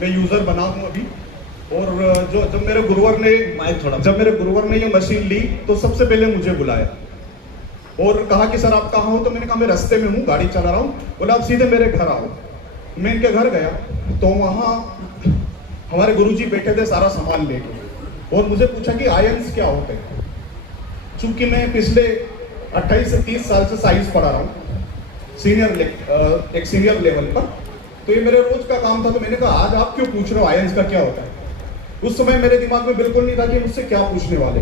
मैं यूज़र बना हूँ अभी। और जो जब मेरे गुरुवर ने ये मशीन ली तो सबसे पहले मुझे बुलाया और कहा कि सर आप कहाँ हो? तो मैंने कहा मैं रास्ते में हूँ, गाड़ी चला रहा हूँ। बोला आप सीधे मेरे घर आओ। मैं इनके घर गया तो वहाँ हमारे गुरुजी बैठे थे सारा सामान लेके, और मुझे पूछा कि आयंस क्या होते हैं। चूंकि मैं पिछले 28 से 30 साल से साइंस पढ़ा रहा हूँ एक सीनियर लेवल पर, तो ये मेरे रोज का काम था। तो मैंने कहा आज आप क्यों पूछ रहे हो आयंस का क्या होता है? उस समय मेरे दिमाग में बिल्कुल नहीं था कि मुझसे क्या पूछने वाले।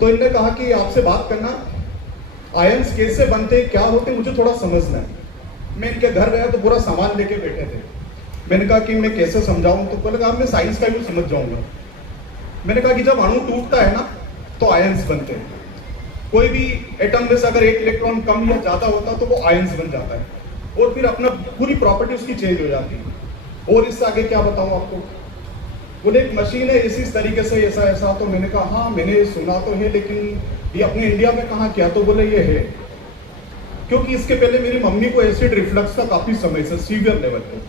तो इन्होंने कहा कि आपसे बात करना, आयंस कैसे बनते, क्या होते, मुझे थोड़ा समझना है। मैं इनके घर गया तो पूरा सामान लेके बैठे थे। मैंने कहा कि मैं कैसे समझाऊं? तो बोले कहा मैं साइंस का भी समझ जाऊंगा। मैंने कहा कि जब अणु टूटता है ना तो आयंस बनते हैं। कोई भी एटम में से अगर एक इलेक्ट्रॉन कम या ज्यादा होता तो वो आयंस बन जाता है, और फिर अपना पूरी प्रॉपर्टी उसकी चेंज हो जाती है। और इससे आगे क्या बताऊं आपको? बोले एक मशीन है इस तरीके से ऐसा ऐसा। तो मैंने कहा हाँ मैंने सुना तो है, लेकिन ये अपने इंडिया में कहाँ किया? तो बोले ये है, क्योंकि इसके पहले मेरी मम्मी को एसिड रिफ्लक्स था काफी समय से, सीवियर लेवल पे।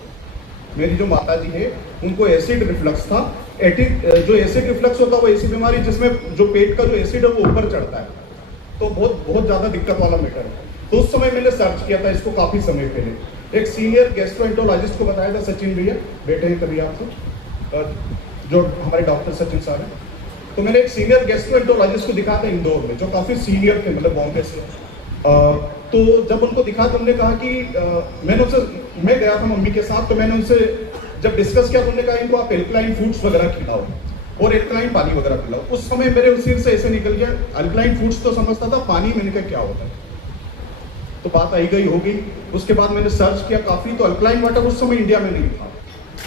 मेरी जो माता जी है उनको एसिड रिफ्लक्स था। जो एसिड रिफ्लक्स होता है वो ऐसी बीमारी जिसमें जो पेट का जो एसिड है वो ऊपर चढ़ता है, तो बहुत ज्यादा दिक्कत वाला मैटर है। तो उस समय मैंने सर्च किया था इसको काफी समय पहले। एक सीनियर गैस्ट्रोएंटरोलॉजिस्ट को बताया था, सचिन भैया बैठे हैं कभी आपसे, जो हमारे डॉक्टर सचिन साहब हैं। तो मैंने एक सीनियर गैस्ट्रोएंटरोलॉजिस्ट को दिखाया था इंदौर में, जो काफी सीनियर थे, मतलब बॉम्बे से। तो जब उनको दिखा तो उन्होंने कहा कि मैं गया था मम्मी के साथ, तो मैंने उनसे जब डिस्कस किया तो उन्होंने कहा इनको आप एल्कलाइन फूड्स वगैरह खिलाओ और एल्कलाइन पानी वगैरह पिलाओ। उस समय मेरे सिर से ऐसे निकल गया, अल्कलाइन फूड्स तो समझता था, पानी मैंने कहा क्या होता है? तो बात आई गई हो गई। उसके बाद मैंने सर्च किया काफी, तो अल्कलाइन वाटर उस समय इंडिया में नहीं था।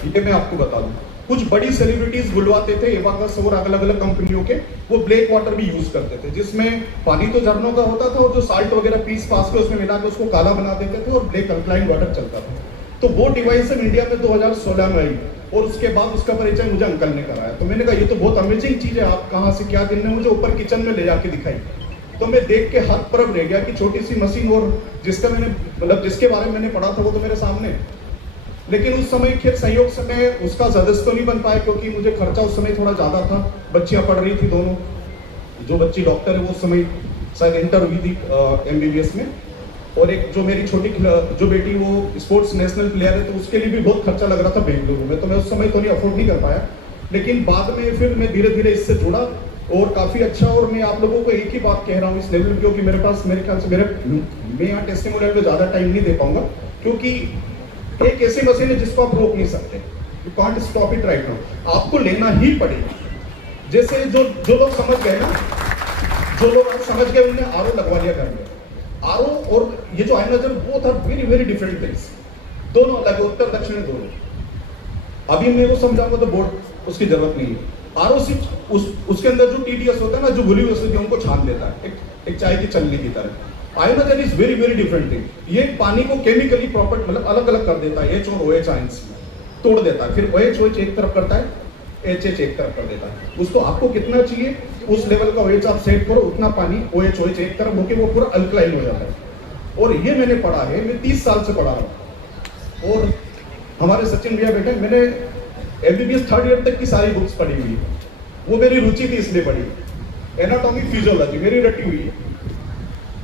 ये मैं आपको बता दूं, कुछ बड़ी सेलिब्रिटीज बुलवाते थे एवाकस और अलग अलग कंपनियों के, वो ब्लैक वाटर भी यूज करते थे, जिसमें पानी तो झरनों का होता था और जो साल्ट वगैरह पीस पास के उसमें मिला के उसको काला बना देते थे, और ब्लैक अल्कलाइन वाटर चलता था। तो वो डिवाइस इंडिया में 2016 में आई, और उसके बाद उसका परिचय मुझे अंकल ने कराया। तो मैंने कहा ये तो बहुत अमेजिंग चीज है, आप कहाँ से क्या? दिन ने मुझे ऊपर किचन में ले जाके दिखाई, तो मैं देख के हर तरफ रह गया कि छोटी सी मशीन, और जिसके बारे में मैंने पढ़ा था वो तो मेरे सामने। लेकिन उस समय खैर संयोग से मैं उसका सदस्य तो नहीं बन पाया, क्योंकि मुझे खर्चा उस समय थोड़ा ज्यादा था। बच्चियां पढ़ रही थी दोनों, जो बच्ची डॉक्टर है वो उस समय शायद इंटर हुई थी MBBS में, और एक जो मेरी छोटी जो बेटी वो स्पोर्ट्स नेशनल प्लेयर है, तो उसके लिए भी बहुत खर्चा लग रहा था बेंगलुरु में। तो मैं उस समय तो नहीं अफोर्ड नहीं कर पाया, लेकिन बाद में फिर मैं धीरे धीरे इससे जुड़ा और काफी अच्छा। और मैं आप लोगों को एक ही बात कह रहा हूँ इस लेवल में, क्योंकि मेरे पास मेरे ख्याल से मैं यहाँ टेस्टिमोनियल में ज्यादा टाइम नहीं दे पाऊंगा, क्योंकि एक ऐसी मशीन है जिसको आप रोक नहीं सकते। You can't stop it right now, आपको लेना ही पड़ेगा। जैसे जो लोग समझ गए ना, जो लोग समझ गए उन्होंने आरओ लगवा लिया घर में। आरओ और ये जो आयनाइजर वो था वेरी वेरी डिफरेंट थिंग्स, दोनों अलग, उत्तर दक्षिण दोनों। अभी मैं वो समझाऊंगा तो बोर्ड उसकी जरूरत नहीं है। आरओ सिर्फ उसके अंदर जो TDS होता है ना, जो घुली हुई वस्तु उनको छान देता है, एक चाय की चलनी की तरह। Ioniser is very very different thing. ये पानी को केमिकली प्रॉपर मतलब अलग अलग कर देता है, H और OH आयंस में तोड़ देता है, फिर OH एक तरफ करता है, HH एक तरफ कर देता है। उसको आपको कितना चाहिए उस लेवल का OH आप सेट करो, उतना पानी OH एक तरफ होकर वो पूरा अल्कलाइन हो जाता है। और ये मैंने पढ़ा है, मैं 30 साल से पढ़ा रहा हूँ। और हमारे सचिन भैया बेटे, मैंने MBBS 3rd ईयर तक की सारी बुक्स पढ़ी हुई है, वो मेरी रुचि थी इसलिए पढ़ी। एनाटॉमी फिजियोलॉजी मेरी रटी हुई है।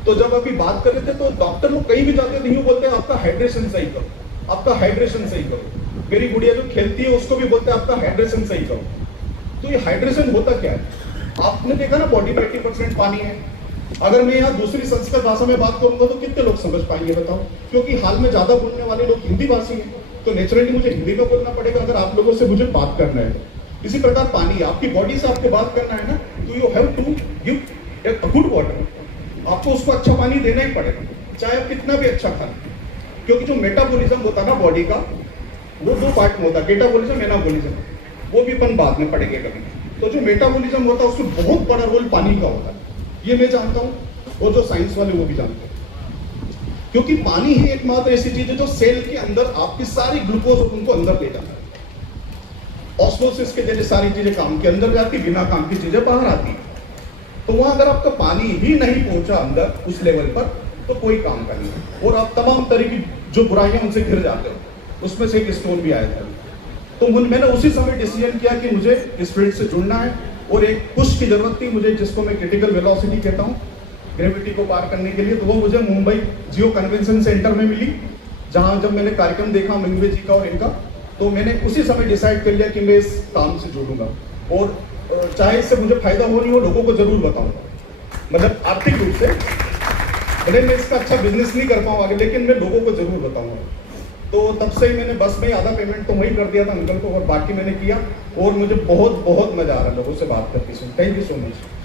तो जब अभी बात कर रहे थे तो डॉक्टर लोग कहीं भी जाते नहीं बोलते आपका हाइड्रेशन सही करो, आपका हाइड्रेशन सही करो। मेरी गुड़िया जो खेलती है उसको भी बोलते हैं आपका हाइड्रेशन सही करो। तो ये हाइड्रेशन होता क्या है? आपने देखा ना बॉडी में 80% पानी है। अगर मैं यहाँ दूसरी संस्कृत भाषा में बात करूंगा तो कितने लोग समझ पाएंगे बताओ? क्योंकि हाल में ज्यादा बोलने वाले लोग हिंदी भाषी हैं, तो नेचुरली मुझे हिंदी में बोलना पड़ेगा अगर आप लोगों से मुझे बात करना है। इसी प्रकार पानी, आपकी बॉडी से आपको बात करना है ना, तो you have to give a good water. आपको उसको अच्छा पानी देना ही पड़ेगा, चाहे आप कितना भी अच्छा खाएं। क्योंकि जो मेटाबॉलिज्म होता है ना बॉडी का, वो 2 पार्ट में होता है, कैटाबॉलिज्म, एनाबॉलिज्म। वो भी अपन बाद में पढ़ेंगे कभी। तो जो मेटाबॉलिज्म होता है उसमें बहुत बड़ा रोल पानी का होता है, ये मैं जानता हूँ, और जो साइंस वाले वो भी जानते हैं। क्योंकि पानी ही एकमात्र ऐसी चीज है जो सेल के अंदर आपकी सारी ग्लूकोज उनको अंदर ले जाता है। ऑस्मोसिस के जैसे सारी चीजें काम के अंदर जाती, बिना काम की चीजें बाहर आती। तो वहां अगर आपका पानी ही नहीं पहुंचा अंदर उस लेवल पर, तो कोई काम का नहीं है, और आप तमाम तरह की जो बुराइयां उनसे घिर जाते हो। उसमें से एक स्टोन भी आया था। तो मैंने उसी समय डिसीजन किया कि मुझे इस फील्ड से जुड़ना है, और एक पुश की जरूरत थी मुझे, जिसको मैं क्रिटिकल वेलोसिटी कहता हूँ, ग्रेविटी को पार करने के लिए। तो वो मुझे मुंबई जियो कन्वेंशन सेंटर में मिली, जहाँ जब मैंने कार्यक्रम देखा मंगवे जी का और इनका, तो मैंने उसी समय डिसाइड कर लिया कि मैं इस काम से जुड़ूंगा, और चाहे इससे मुझे फायदा हो नहीं हो, लोगों को जरूर बताऊंगा। मतलब आर्थिक रूप से भले मैं इसका अच्छा बिजनेस नहीं कर पाऊँ आगे, लेकिन मैं लोगों को जरूर बताऊंगा। तो तब से ही मैंने बस में ही आधा पेमेंट तो वही कर दिया था अंकल को, और बाकी मैंने किया, और मुझे बहुत बहुत मजा आ रहा है लोगों से बात करके। Thank you so much.